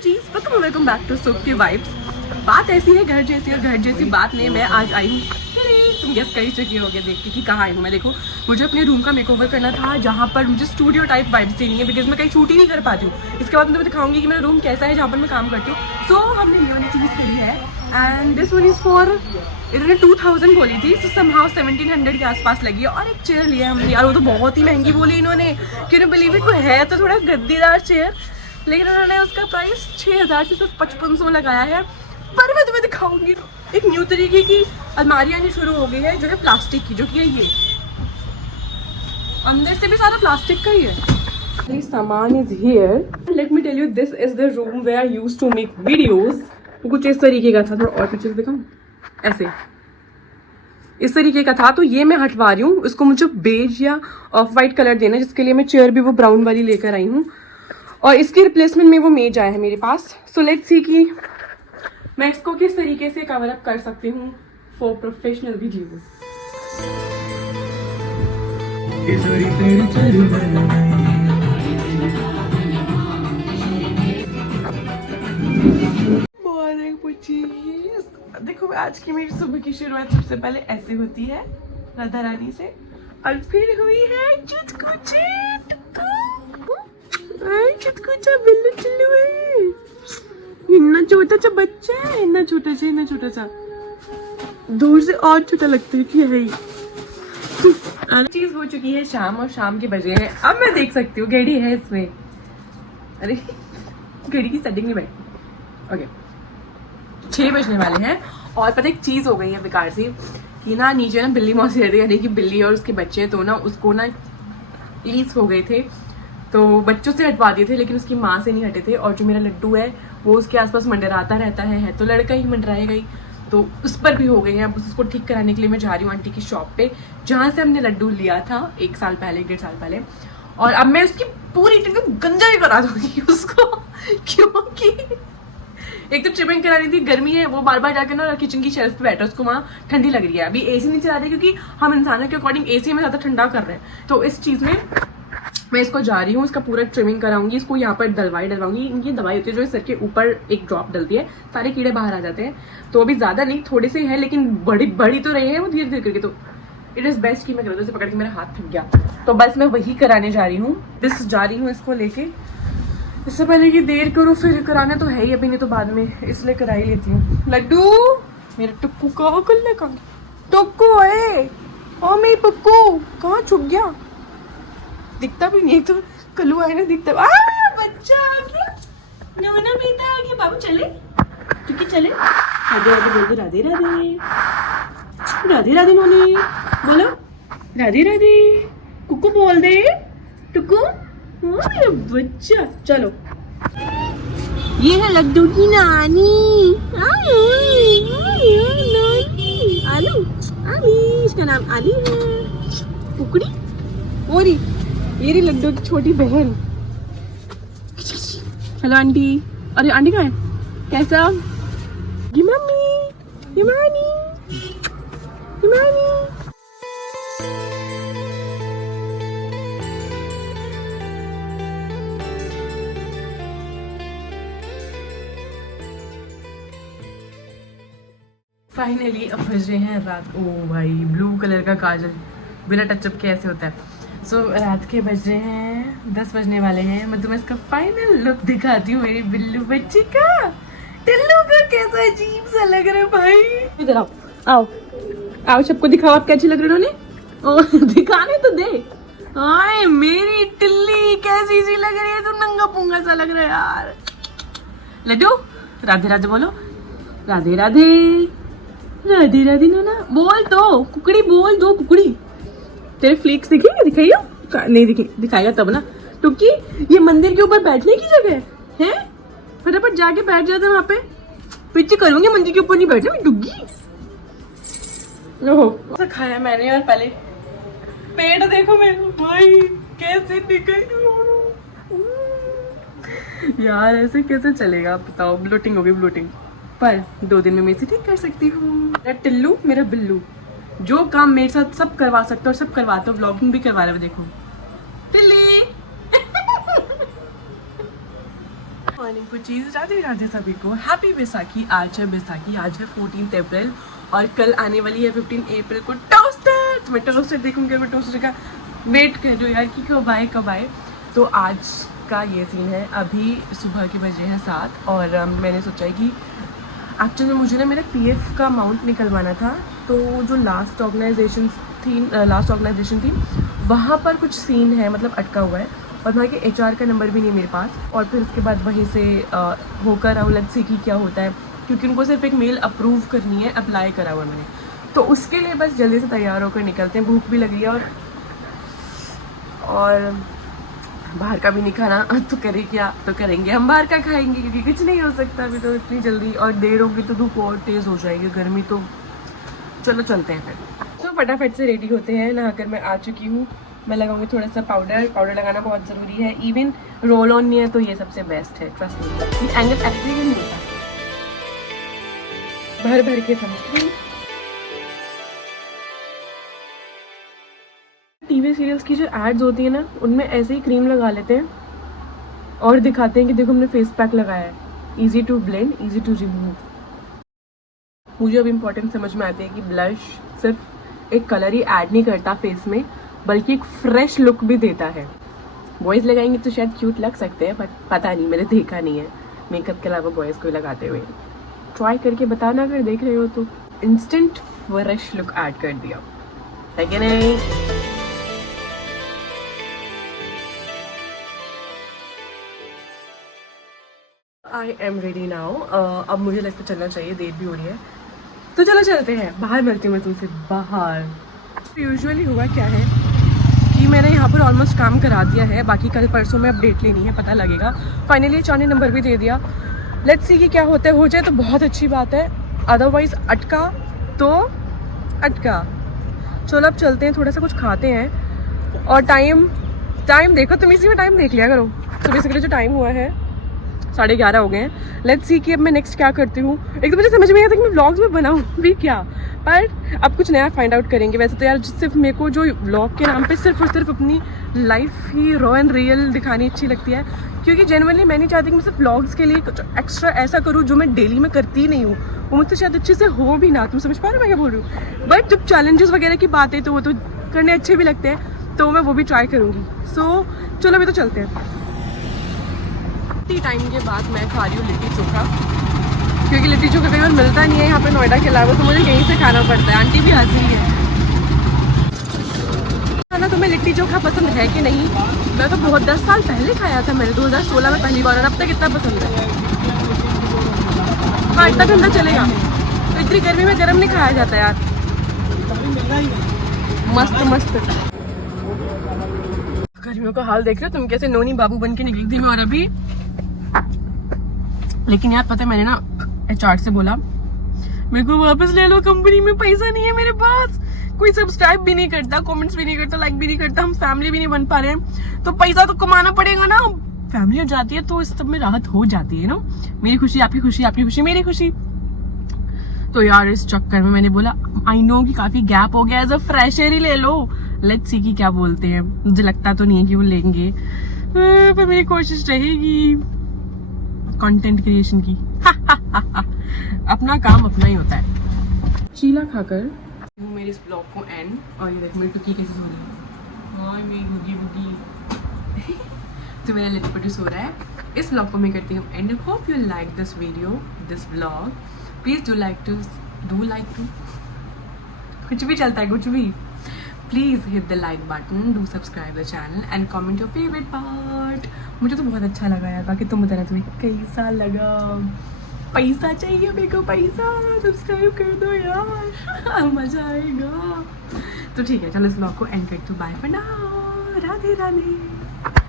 चीज पता है, वेलकम बैक टू सुप की वाइब्स। बात ऐसी है घर जैसी, और घर जैसी बात नहीं। मैं आज आई हूँ, तुम गेस कर ही चुकी होगे देख के कि कहाँ आई हूँ मैं। देखो, मुझे अपने रूम का मेकओवर करना था, जहाँ पर मुझे स्टूडियो टाइप वाइब्स देनी है, बिकॉज मैं कहीं शूट ही नहीं कर पाती हूँ। इसके बाद मैं तुम्हें दिखाऊंगी कि मेरा रूम कैसा है जहाँ पर मैं काम करती हूँ। सो हमने ये वाली चीज़ करी है, and this one is for, इन्होंने 2000 बोली थी, तो समहाउ 1700 के आसपास लगी है। और एक चेयर लिया हमने, यार वो तो बहुत ही महंगी बोली इन्होंने, कैन यू बिलीव इट। वो है तो थोड़ा गद्दीदार चेयर, लेकिन उन्होंने उसका प्राइस 6000 से सिर्फ 5500 लगाया है। पर मैं तुम्हें दिखाऊंगी, एक न्यू तरीके की अलमारी आनी शुरू हो गई है, जो है प्लास्टिक की, जो कि है ये, अंदर से भी सारा प्लास्टिक का ही है। सामान is here, let me tell you, this is the room where I used to make videos. कुछ इस तरीके का था, थोड़ा और पिक्चर्स दिखाऊं, ऐसे इस तरीके का था। तो ये मैं हटवा रही हूँ, इसको मुझे बेज या ऑफ वाइट कलर देना है, जिसके लिए मैं चेयर भी वो ब्राउन वाली लेकर आई हूँ, और इसके रिप्लेसमेंट में वो मेज आया है मेरे पास। सो लेट्स सी कि मैं इसको किस तरीके से कवर अप कर सकती हूँ फॉर प्रोफेशनल वीडियोस। देखो, आज की मेरी सुबह की शुरुआत सबसे पहले ऐसे होती है, राधा रानी से, और फिर हुई है चुटकुचे। चुटकुचा बिल्लू चिल्लू है, इतना छोटा सा बच्चा है, इतना छोटा सा दूर से और छोटा लगता है कि है ही। चीज हो चुकी है शाम, और शाम के बजे हैं। अब मैं देख सकती हूँ घड़ी है इसमें, अरे घड़ी की सेटिंग नहीं बैठी। ओके, 6 बजने वाले हैं, और पता एक चीज हो गई है बेकार सी, कि ना नीचे ना बिल्ली मौसी रहती है, यानी कि बिल्ली और उसके बच्चे, तो ना उसको ना लीज हो गए थे, तो बच्चों से हटवा दिए थे, लेकिन उसकी माँ से नहीं हटे थे। और जो मेरा लड्डू है वो उसके आसपास मंडराता रहता है तो लड़का ही मंडराएगा ही, तो उस पर भी हो गए हैं। अब उसको ठीक कराने के लिए मैं जा रही हूँ आंटी की शॉप पे, जहाँ से हमने लड्डू लिया था 1 साल पहले, 1.5 साल पहले। और अब मैं उसकी पूरी ट्रिमिंग गंजा भी करा दूंगी उसको, क्योंकि एक तो ट्रिमिंग करानी थी, गर्मी है, वो बार बार जाकर ना किचन की शेल्फ पे बैठा, उसको वहाँ ठंडी लग रही है। अभी एसी नहीं चला रहे, क्योंकि हम इंसानों के अकॉर्डिंग एसी में ज़्यादा ठंडा कर रहे हैं, तो इस चीज़ में मैं इसको जा रही हूँ, इसका पूरा ट्रिमिंग कराऊंगी, इसको यहाँ पर डलवाऊंगी। इनकी दवाई होती है जो सर के ऊपर एक ड्रॉप डलती है, सारे कीड़े बाहर आ जाते हैं। तो अभी ज्यादा नहीं, थोड़े से हैं, लेकिन बड़ी तो रही है वो धीरे धीरे करके। तो इट इज बेस्ट कि मैं करूँ, जैसे पकड़ के मेरा हाथ थक गया, तो बस मैं वही कराने जा रही हूँ, जा रही हूँ इसको लेके। इससे पहले कि देर करूँ, फिर कराना तो है ही अभी, नहीं तो बाद में, इसलिए करा ही लेती हूँ। लड्डू मेरा टुक्कू कहाँ खुलने का, टुक्कू है, ओ मेरी पक्कू कहाँ छुप गया, दिखता भी नहीं, तो कल्लू आए ना दिखता। बच्चा आ गया, नमना बेटा आ गया, बाबू चले, क्योंकि चले, राधे राधे बोल दो, राधे राधे, राधे राधे नोनी बोलो, राधे राधे, कुकू बोल दे, टुकू, मेरा बच्चा। चलो, ये है लड्डू की नानी, आलू, आली, इसका नाम आली है, कुकड़ी, और ये रही लड्डू की छोटी बहन। हेलो आंटी, अरे आंटी कहाँ है, कैसा, ये मम्मी, ये मानी, ये मानी। फाइनली अब बज रहे हैं रात। ओ भाई, ब्लू कलर का काजल बिना टचअप के ऐसे होता है। सो रात के बज रहे हैं 10 बजने वाले हैं। मैं तुम्हें इसका फाइनल लुक दिखाती हूँ, मेरी बिल्लू बच्ची का, टिल्लू का कैसा अजीब सा लग रहा है भाई। इधर आओ, आओ आओ, सबको दिखाओ आप कैसे लग रहे हो, दिखाने तो दे। आए मेरी टिल्ली कैसी सी लग रही है, तू नंगा पुंगा सा लग रहा है यार। लड्डू राधे राधे बोलो, राधे राधे, राधे राधे नोना बोल दो, कुकड़ी बोल दो, कुकड़ी। तेरे फ्लिक्स दिखेंगे, दिखाइयो, नहीं दिखाएगा तब ना। टुक्की, ये मंदिर के ऊपर बैठने की जगह है, फटाफट जाके बैठ जाते वहां पे, पीछे करूंगी, मंदिर के ऊपर नहीं बैठना मैं, टुक्की। ओहो, खाया मैंने, और पहले पेट देखो मेरा भाई कैसे निकल यार, ऐसे कैसे चलेगा बताओ, ब्लोटिंग होगी ब्लोटिंग, पर 2 दिन में मैं इसे ठीक कर सकती हूँ। मेरा टिल्लू, मेरा बिल्लू, जो काम मेरे साथ सब करवा सकते हो और सब करवाते हो, व्लॉगिंग भी करवा रहे हो, देखो टिल्ली। मॉर्निंग कुचीज, राधे राधे सभी को, हैप्पी बैसाखी। आज है बैसाखी, आज है 14 अप्रैल और कल आने वाली है 15 अप्रैल को टोस्टर। तो मैं टोस्टर देखूंगी, मैं टोस्टर का वेट कर रही हूँ यार कि कब आए। तो आज का ये सीन है, अभी सुबह के बजे हैं 7 और मैंने सोचा है कि एक्चुअली मुझे ना मेरा PF का अमाउंट निकलवाना था। तो जो लास्ट ऑर्गेनाइजेशन थी वहाँ पर कुछ सीन है, मतलब अटका हुआ है और वहाँ के HR का नंबर भी नहीं मेरे पास। और फिर उसके बाद वहीं से होकर आऊँ, लेट्स सी कि क्या होता है, क्योंकि उनको सिर्फ एक मेल अप्रूव करनी है, अप्लाई करा हुआ मैंने। तो उसके लिए बस जल्दी से तैयार होकर निकलते हैं। भूख भी लगी है और बाहर का भी नहीं खाना तो करें क्या, तो करेंगे हम बाहर का खाएंगे, क्योंकि कुछ नहीं हो सकता अभी तो इतनी जल्दी। और देर होगी तो धूप और तेज़ हो जाएगी, गर्मी तो। चलो चलते हैं फिर। तो फटाफट से रेडी होते हैं। नहाकर मैं आ चुकी हूँ। मैं लगाऊंगी थोड़ा सा पाउडर लगाना बहुत ज़रूरी है। इवन रोल ऑन नहीं है तो ये सबसे बेस्ट है, ट्रस्ट मी। ये एंगल एक्चुअली नहीं होता, भर के सनस्क्रीन। टीवी सीरियल्स की जो एड्स होती है ना, उनमें ऐसे ही क्रीम लगा लेते हैं और दिखाते हैं कि देखो हमने फेस पैक लगाया है, easy to blend, easy to remove. मुझे अब इम्पोर्टेंट समझ में आती है कि ब्लश सिर्फ एक कलर ही ऐड नहीं करता फेस में, बल्कि एक फ्रेश लुक भी देता है। बॉयज़ लगाएंगे तो शायद क्यूट लग सकते हैं, बट पता नहीं, मैंने देखा नहीं है मेकअप के अलावा बॉयज़ को लगाते हुए। ट्राई करके बताना अगर देख रहे हो तो। इंस्टेंट फ्रेश लुक ऐड कर दिया है कि नहीं। I am ready now. अब मुझे लगता है चलना चाहिए, देर भी हो रही है, तो चलो चलते हैं। बाहर मिलती हूँ मैं तुमसे बाहर। यूजुअली हुआ क्या है कि मैंने यहाँ पर ऑलमोस्ट काम करा दिया है, बाकी कल परसों में अपडेट लेनी है, पता लगेगा। फाइनली HR ने नंबर भी दे दिया। लेट्स सी कि क्या होता है। हो जाए तो बहुत अच्छी बात है, अदरवाइज अटका तो अटका। चलो अब चलते हैं, थोड़ा सा कुछ खाते हैं। और टाइम देखो तुम, इसी में टाइम देख लिया करो। तो बेसिकली जो टाइम हुआ है 11:30 हो गए हैं। लेट्स सी कि अब मैं नेक्स्ट क्या करती हूँ। एक तो मुझे समझ में नहीं आता कि मैं व्लॉग्स में बनाऊँ भी क्या, पर अब कुछ नया फाइंड आउट करेंगे। वैसे तो यार सिर्फ मेरे को जो व्लॉग के नाम पे सिर्फ और सिर्फ अपनी life he raw and real दिखानी अच्छी लगती है, क्योंकि जेनुअनली मैं नहीं चाहती कि मैं सिर्फ व्लॉग्स के लिए कुछ एक्स्ट्रा ऐसा करूँ जो मैं डेली में करती नहीं हूँ, वो मुझसे शायद अच्छे से हो भी ना। तुम समझ पा रहे हो मैं क्या बोल रही हूँ। बट जब चैलेंजेस वगैरह की बात है तो वो तो करने अच्छे भी लगते हैं, तो मैं वो भी ट्राई करूँगी। सो चलो अभी तो चलते हैं। टाइम के बाद मैं खा रही हूँ लिट्टी चोखा, क्योंकि लिट्टी चोखा कहीं और मिलता नहीं है यहाँ पे नोएडा के अलावा, तो मुझे यहीं से खाना पड़ता है। आंटी भी हंस रही है। खाना तुम्हें लिट्टी चोखा पसंद है कि नहीं? मैं तो बहुत 10 साल पहले खाया था मैंने, 2016 में पहली बार, और अब तक इतना पसंद है। हाँ इतना ठंडा चलेगा, तो इतनी गर्मी में गर्म नहीं खाया जाता यार। मस्त गर्मियों का हाल देख रहे हो तुम, कैसे नोनी बाबू बन के निकली थी मैं। और अभी लेकिन यार पता है, मैंने ना HR से बोला मेरे को वापस ले लो, कंपनी में पैसा नहीं है मेरे पास, कोई सब्सक्राइब भी नहीं करता, कमेंट्स भी नहीं करता, लाइक भी नहीं करता, हम फैमिली भी नहीं बन पा रहे हैं, तो पैसा तो कमाना पड़ेगा ना। फैमिली हो जाती है तो इस सब में राहत हो जाती है ना। मेरी खुशी आपकी खुशी, आपकी खुशी मेरी खुशी। तो यार इस चक्कर में मैंने बोला आई नो कि काफी गैप हो गया, एज अ फ्रेशर ही ले लो। लेट्स सी कि क्या बोलते हैं। मुझे लगता तो नहीं है कि वो लेंगे, पर मेरी कोशिश रहेगी कंटेंट क्रिएशन की। अपना काम अपना ही होता है। चीला खाकर मेरे इस ब्लॉग को एंड। और ये देख मेरी टुकी कैसे सो रही है, हाँ मेरी गुगी तो मेरा लिटिल पट्टू सो रहा है। इस ब्लॉग को मैं करती हूँ end. Hope you like this video, this blog. Please do like to कुछ भी चलता है, कुछ भी। Please hit the like button, do subscribe the channel and comment your favourite part. मुझे तो बहुत अच्छा लगा यार, बाकी तुम बताना तुम्हें कैसा लगा। पैसा चाहिए मेरे को, पैसा, सब्सक्राइब कर दो यार मजा आएगा। तो ठीक है, चलो इस ब्लॉग को एंड करती हूँ। Bye for now, Radhe Radhe.